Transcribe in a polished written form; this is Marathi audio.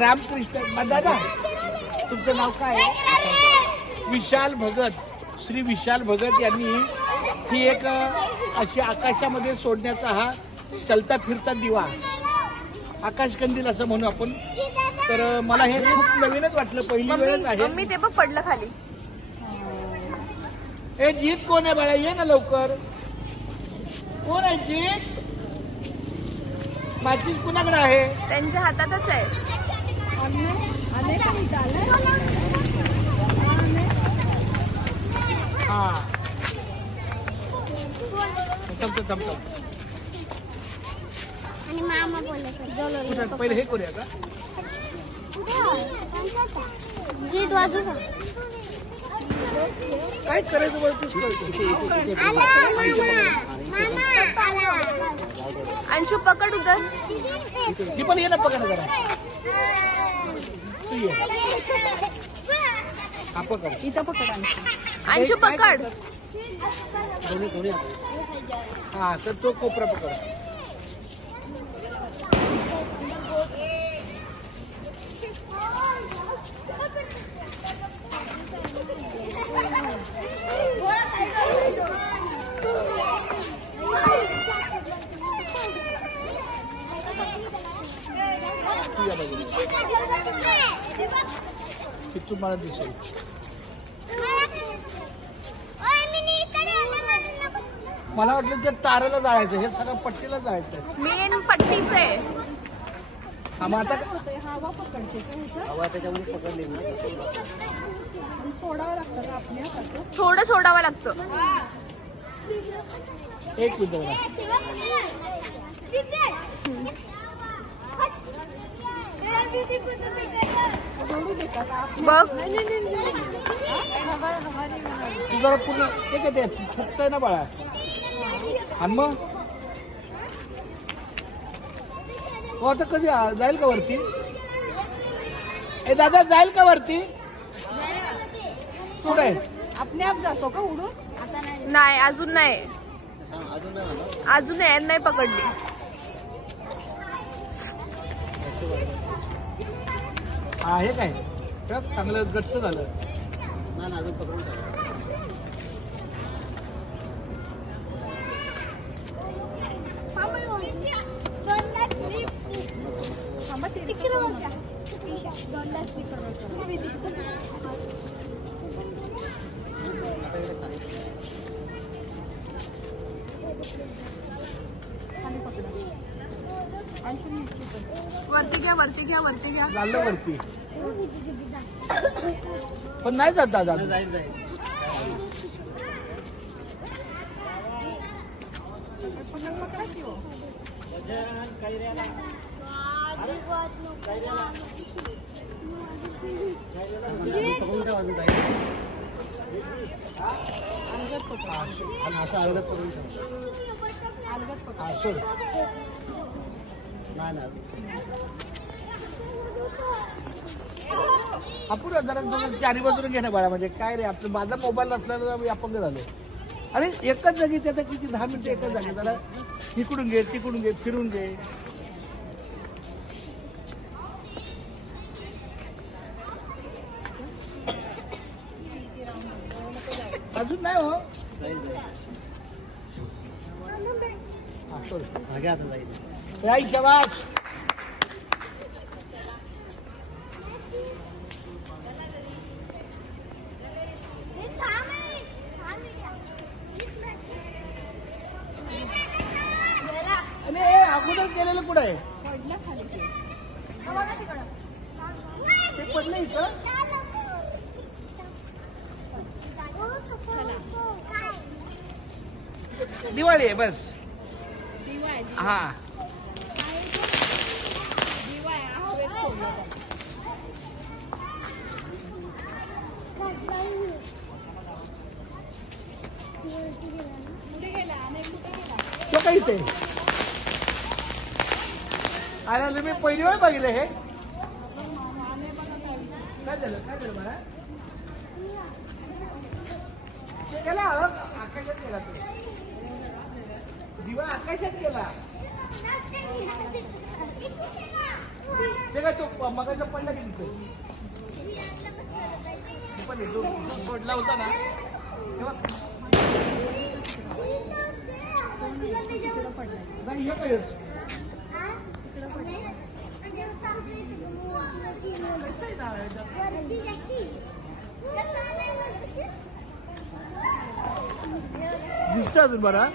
रामकृष्ण दादा, तुमचं नाव काय? विशाल भगत, श्री विशाल भगत यांनी ही एक अशी आकाशामध्ये सोडण्याचा हा चलता फिरता दिवा, आकाशकंदील असं म्हणू आपण. तर मला हे खूप नवीनच वाटलं, पहिली वेळच आहे. मी ते पण पडलं खाली. ए जीत कोण आहे बाळा? ये ना लवकर. कोण आहे जीत? माचीस कुणाकडे आहे? त्यांच्या हातातच आहे. हा थांबतो. आणि मामा बोलत पहिले हे करूया का? जीत वाजू का? काय करायचं बोलतोस? अंशू पकड उधर. ती पण ये ना पकड जरा. तू ये. हा पकड. इथं पकड अंशू पकड. हा तर तो कोपरा पकड. तुम्हाला दिसेल. मला वाटलं त्या तारेला जायचं, हे सगळं पट्टीला जायचं. मेन पट्टीच आहे. मग आता हवा त्याच्यामध्ये पकडली ना, सोडावं लागतं का आपल्या? थोडं सोडावं लागतं. एक मिनिट बघ. तू जरा पूर्ण ते फुकतंय ना बाळा. आणि मग आता कधी जाईल का वरती? ए दादा, जाईल का वरती? पुढे आपल्या आप जातो का उडून? नाही, अजून नाही. अजून नाही पकडली. हा हे काय चांगलं गच्च झालं ना, अजून पकडून ठेवा. वरती घ्या. झालं वरती, पण नाही जात दादा. जाईल. पकडून ठेवा, अजून जाईल. असं अलगत पकडून ठेवा. सोड. नाही ना, आपण जरा चारी बाजूने घेणं बाळा. म्हणजे काय रे, आपलं माझा मोबाईल नसल्यानं अपंग झालो. आणि एकच जागी त्याचा किती 10 मिनिटं एकच जागी. जरा तिकडून घे, फिरून घे. अजून नाही हो. घ्या आता जाईल. राई शाबास. आणि अगोदर केलेलं कुठं आहे? ते पडलं इथं. दिवाळी आहे बस. हा तो काही ते आला. मी पहिली वेळ बघितलं हे. काय झालं मला? गेला आकाशात गेला तो दिवा, आकाशात गेला. ते काय तो मगाचा पडला की तिथं पण जो सोडला होता ना तेव्हा नाही हे काय दिसतं अजून बरा